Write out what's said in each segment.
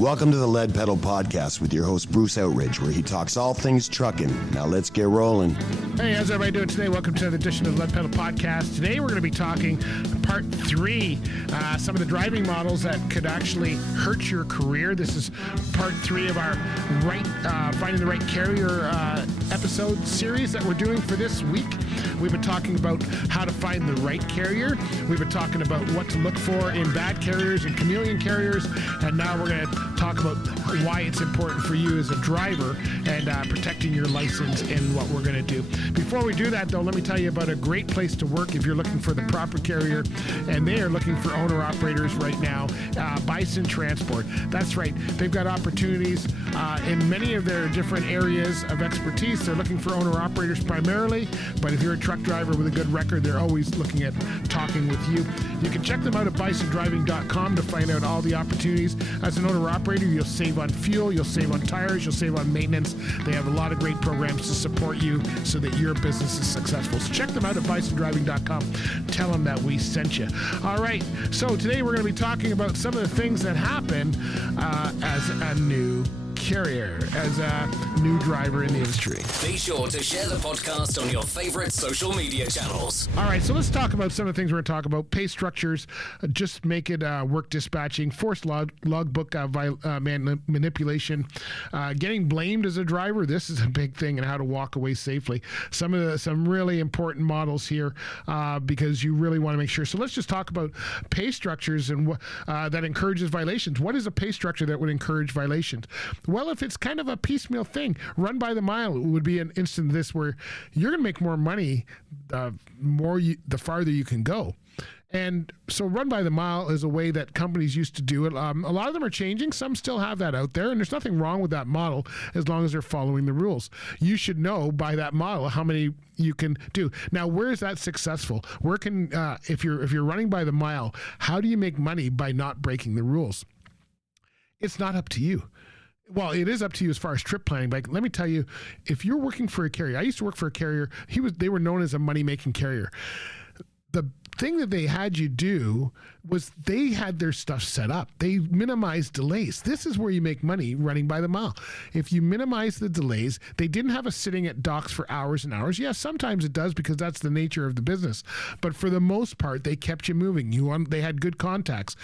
Welcome to the Lead Pedal Podcast with your host, Bruce Outridge, where he talks all things trucking. Now let's get rolling. Hey, how's everybody doing today? Welcome to another edition of the Lead Pedal Podcast. Today we're going to be talking part 3, some of the driving models that could actually hurt your career. This is part 3 of our Finding the Right Carrier episode series that we're doing for this week. We've been talking about how to find the right carrier. We've been talking about what to look for in bad carriers and chameleon carriers. And now we're going to talk about why it's important for you as a driver and protecting your license and what we're going to do. Before we do that, though, let me tell you about a great place to work if you're looking for the proper carrier. And they are looking for owner-operators right now, Bison Transport. That's right. They've got opportunities in many of their different areas of expertise. They're looking for owner-operators primarily, but if you're a truck driver with a good record, they're always looking at talking with you. You can check them out at bisondriving.com to find out all the opportunities. As an owner-operator, you'll save on fuel, you'll save on tires, you'll save on maintenance. They have a lot of great programs to support you so that your business is successful. So check them out at bisondriving.com. Tell them that we sent you. All right, so today we're going to be talking about some of the things that happen as a new carrier, as a new driver in the industry. Be sure to share the podcast on your favorite social media channels. All right, so let's talk about some of the things we're going to talk about. Pay structures, just make it work dispatching, forced logbook manipulation, getting blamed as a driver. This is a big thing, and how to walk away safely. Some really important models here because you really want to make sure. So let's just talk about pay structures and that encourages violations. What is a pay structure that would encourage violations? Well, if it's kind of a piecemeal thing, run by the mile would be an instant of this where you're going to make more money the farther you can go. And so run by the mile is a way that companies used to do it. A lot of them are changing. Some still have that out there, and there's nothing wrong with that model as long as they're following the rules. You should know by that model how many you can do. Now, where is that successful? Where can if you're running by the mile, how do you make money by not breaking the rules? It's not up to you. Well, it is up to you as far as trip planning, but let me tell you, if you're working for a carrier, I used to work for a carrier, they were known as a money-making carrier. The thing that they had you do was they had their stuff set up. They minimized delays. This is where you make money running by the mile. If you minimize the delays, they didn't have us sitting at docks for hours and hours. Yes, sometimes it does because that's the nature of the business. But for the most part, they kept you moving. They had good contracts.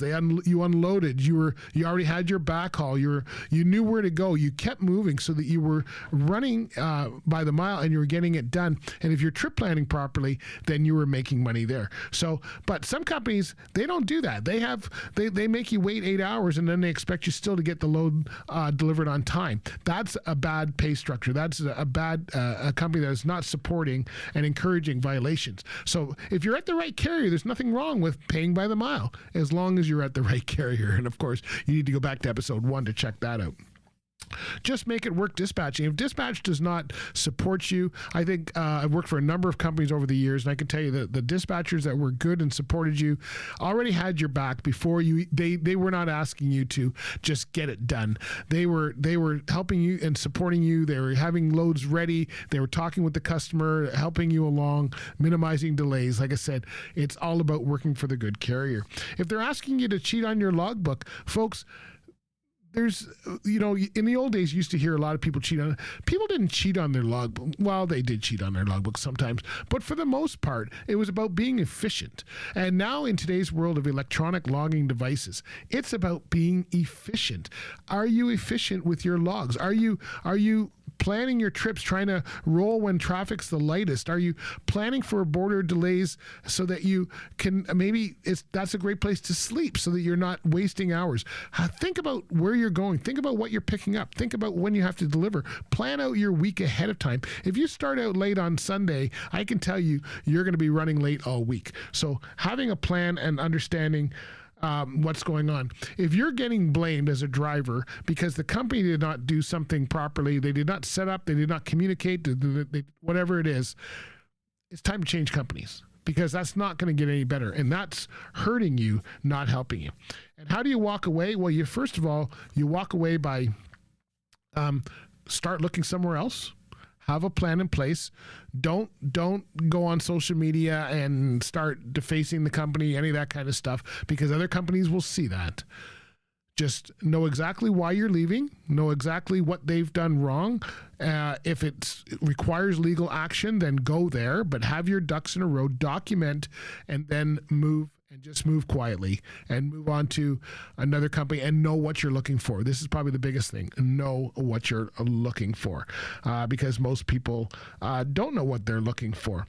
You unloaded. You already had your backhaul. You knew where to go. You kept moving so that you were running by the mile and you were getting it done. And if you're trip planning properly, then you were making money there. So, but some companies, they don't do that. They make you wait 8 hours and then they expect you still to get the load delivered on time. That's a bad pay structure. That's a bad a company that is not supporting and encouraging violations. So if you're at the right carrier, there's nothing wrong with paying by the mile as long as you're at the right carrier. And of course, you need to go back to episode 1 to check that out. Just make it work dispatching. If dispatch does not support you, I think I've worked for a number of companies over the years, and I can tell you that the dispatchers that were good and supported you already had your back before you. They were not asking you to just get it done. They were helping you and supporting you. They were having loads ready. They were talking with the customer, helping you along, minimizing delays. Like I said, it's all about working for the good carrier. If they're asking you to cheat on your logbook, folks, there's, in the old days, you used to hear a lot of people cheat on it. People didn't cheat on their logbook. Well, they did cheat on their logbook sometimes, but for the most part, it was about being efficient. And now in today's world of electronic logging devices, it's about being efficient. Are you efficient with your logs? Are you planning your trips, trying to roll when traffic's the lightest? Are you planning for border delays so that you can that's a great place to sleep so that you're not wasting hours? Think about where you're going. Think about what you're picking up. Think about when you have to deliver. Plan out your week ahead of time. If you start out late on Sunday, I can tell you you're going to be running late all week. So having a plan and understanding what's going on. If you're getting blamed as a driver because the company did not do something properly, they did not set up, they did not communicate, whatever it is, it's time to change companies because that's not going to get any better. And that's hurting you, not helping you. And how do you walk away? Well, first of all, you walk away by start looking somewhere else. Have a plan in place. Don't go on social media and start defacing the company, any of that kind of stuff, because other companies will see that. Just know exactly why you're leaving, know exactly what they've done wrong. If it requires legal action, then go there, but have your ducks in a row, document, and then move. And just move quietly and move on to another company and know what you're looking for. This is probably the biggest thing. Know what you're looking for, because most people don't know what they're looking for.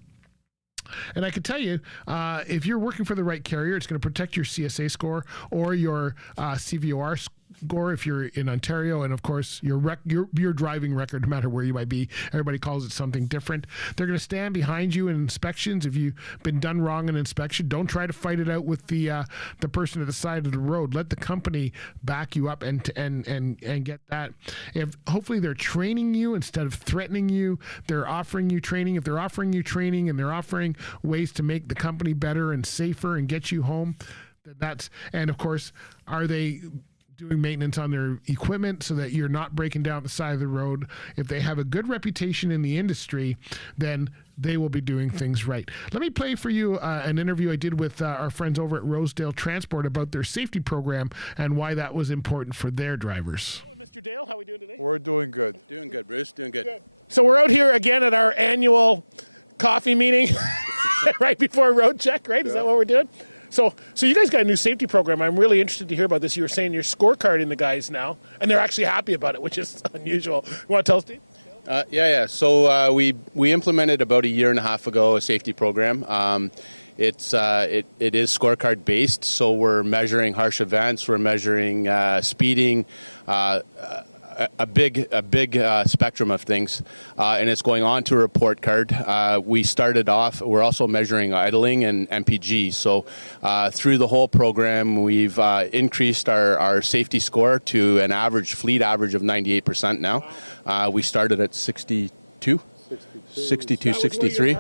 And I can tell you, if you're working for the right carrier, it's going to protect your CSA score or your CVOR score if you're in Ontario, and of course your driving record, no matter where you might be. Everybody calls it something different. They're going to stand behind you in inspections. If you've been done wrong in inspection, don't try to fight it out with the person at the side of the road. Let the company back you up and get that. If hopefully they're training you instead of threatening you, they're offering you training. If they're offering you training and they're offering ways to make the company better and safer and get you home, and of course, are they doing maintenance on their equipment so that you're not breaking down the side of the road? If they have a good reputation in the industry, then they will be doing things right. Let me play for you an interview I did with our friends over at Rosedale Transport about their safety program and why that was important for their drivers. Hello, Mr. Dale. How are we doing today? We're doing good. Doing good, Bruce. Doing good. So we're out here again at our annual coffee meeting right before road check, right? Is that what we're doing? So you guys got a new safety program. I'm really interested to hear about this. You were saying you're scorecarding the guys now, and they're actually happy about it, which is unusual. You want to tell us, Steve? Yeah. So we implemented about a year and a half ago a safety program. It is scorecard based, so we're measuring harsh events, we're measuring speeding, a big spectrum of things, and it's going on to a report card. We started off, we're also measuring idling and MPG. So through the whole program, we've increased our safety score to an fleet average of 98% now. We started at 62. 63.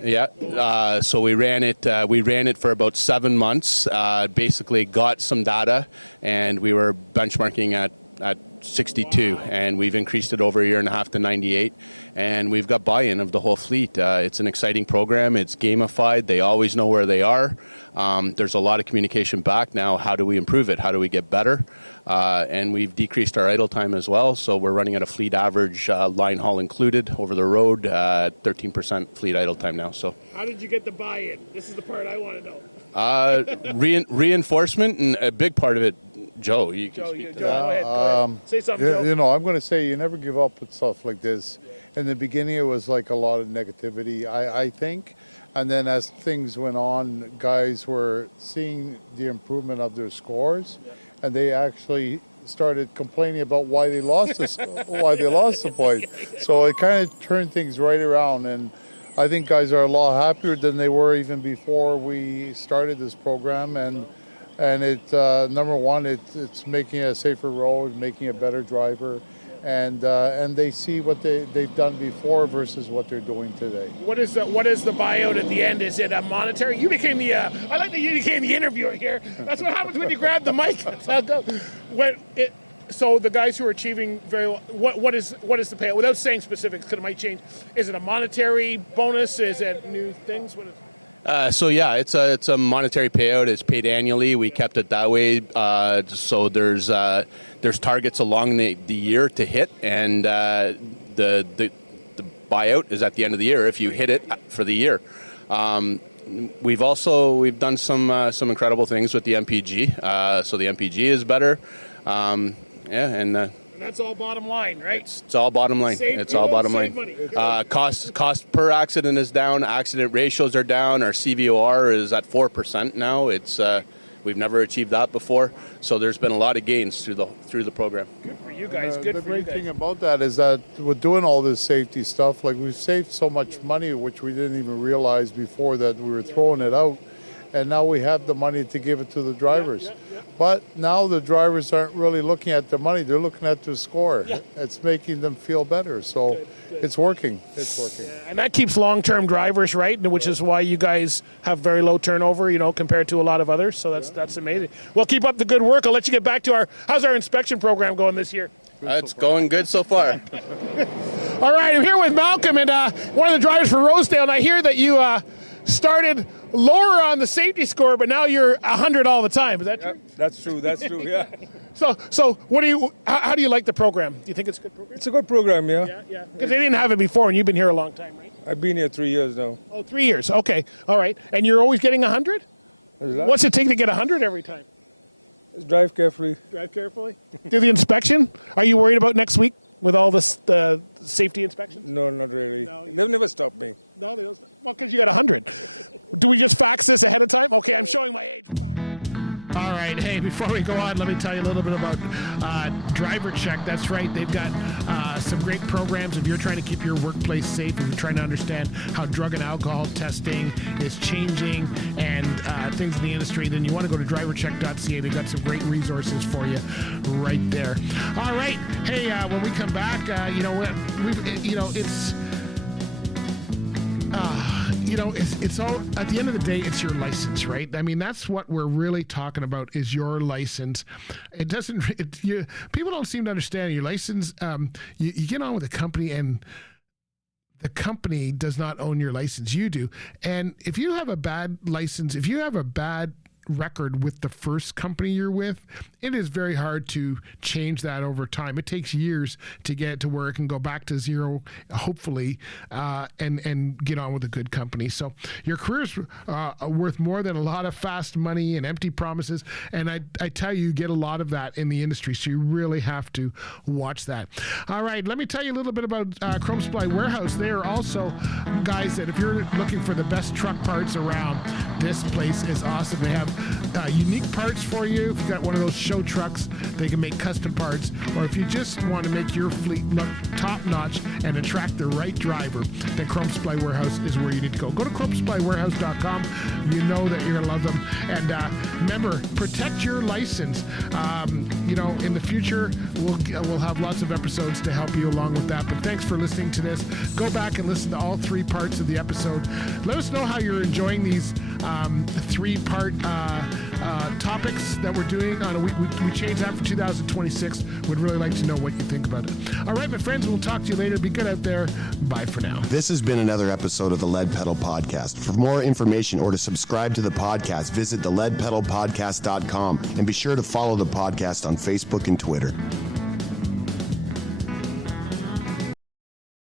Yeah. So we ran it for about 7 months. Basically got some data, and we were benchmarking at 62, and we've increased it over a year and a half to 98, and we've got buy-in of the whole fleet. It's an exciting program. It's gamified. They always know where they are. There's a lot of communication back now. How do we improve it? How do we get better? And we've decreased our idle time as well, so we're running at a fleet average, line haul included, over the road, 13% fleet idle time now. So how did you get the buy-in? This is the part I want to know. Reinforcement, and a big part of it, Joe, you can speak to that. Go ahead. Say something, Joe. You know, I'm going to say you never give up with stuff like this. In the beginning, it was like a lot of negativity, I think. And then as things went on, guys were seeing the improvement of their scores, and they actually started complaining about why they lost the point. So it kind of turned things right around, and I think guys are a lot happier than they were even before we started this program. And it number one, it's making a safer road, making a better driver, and they see what they've done before versus what they're doing today. What is the buyout at the end? Is it a monetary? You became the I like that you became the interviewer here. That's what happens when you grab the mic. That's how it goes. So the guys who are achieving very well, what is the payout? Without saying specifics, because it might change. Is it a monetary bonus? Is it new things? What is? It's a monetary payout. It's paid annually. We kept it that way. So there's targets along the year to hit, and the buyout is at the end of the year if you hit it for the year. We've done some incredible things with the MPG. So the MPG is better. And that's all bottom line, right? It's all bottom line. It's all bottom line. Cost per accident is down. Accident ratios are down. Our CVOR is at 4% now. It's we've never achieved that before. So there's been a lot of gains through the program. Good for you guys. The great thing about that is that with doing all this safety stuff, like we've saved so much money, which we didn't even realize before that we were throwing it out. And now we have the money to give it to the drivers. But now the drivers aren't really looking at the money, they're looking at their score. It's making them feel better. So good. It's working. It's working. And that keeps long-term drivers, right? Which is why you guys have very low turnover, compared to a lot of others. So that's amazing. Well, keep up the good work. I'll let you get back to how's our inspection program going this year? It's going good so far. All right, I'm here with Malcolm and one of the drivers for Rosedale, and I hear that you started lower on the safety score, but now you're 100 all the time. Is that true? That's true. That's true. Yeah. So what do you? How do you like the program? Do you think it's a good program? It's a good program. Yeah. Yeah. Because they didn't have it before, and you've been here a long time, right? I've been here 3 years now. Oh, 3 years. Okay. All right. And you're always getting 100? What's it take to get 100 every time? Just drive carefully. Drive carefully. Do the inspection. Are you worried about next week with all this safety inspections? No, not really. No, They've never stopped me. No, they don't. Well, because you got 100. Do we just fax this ahead of time? Okay, I'm showing my age. Fax. All right. Hey, before we go on, let me tell you a little bit about DriverCheck. That's right. They've got some great programs if you're trying to keep your workplace safe, if you're trying to understand how drug and alcohol testing is changing and things in the industry, then you want to go to drivercheck.ca. They've got some great resources for you right there. All right. Hey, when we come back, it's all at the end of the day, it's your license, right? I mean, that's what we're really talking about is your license. It doesn't, people don't seem to understand your license. You get on with a company and the company does not own your license. You do. And if you have a bad license, if you have a bad record with the first company you're with, it is very hard to change that over time. It takes years to get to where it can go back to zero, hopefully, and get on with a good company. So your career's worth more than a lot of fast money and empty promises. And I tell you, you get a lot of that in the industry. So you really have to watch that. All right, let me tell you a little bit about Chrome Supply Warehouse. They are also guys that if you're looking for the best truck parts around, this place is awesome. They have unique parts for you. If you've got one of those show trucks, they can make custom parts. Or if you just want to make your fleet look top-notch and attract the right driver, then Chrome Supply Warehouse is where you need to go. Go to ChromeSupplyWarehouse.com. You know that you're going to love them. And remember, protect your license. In the future, we'll have lots of episodes to help you along with that. But thanks for listening to this. Go back and listen to all 3 parts of the episode. Let us know how you're enjoying these 3-part topics that we're doing on a week. We changed that for 2026. Would really like to know what you think about it. All right, my friends, we'll talk to you later. Be good out there. Bye for now. This has been another episode of the Lead Pedal Podcast. For more information or to subscribe to the podcast, visit theleadpedalpodcast.com and be sure to follow the podcast on Facebook and Twitter.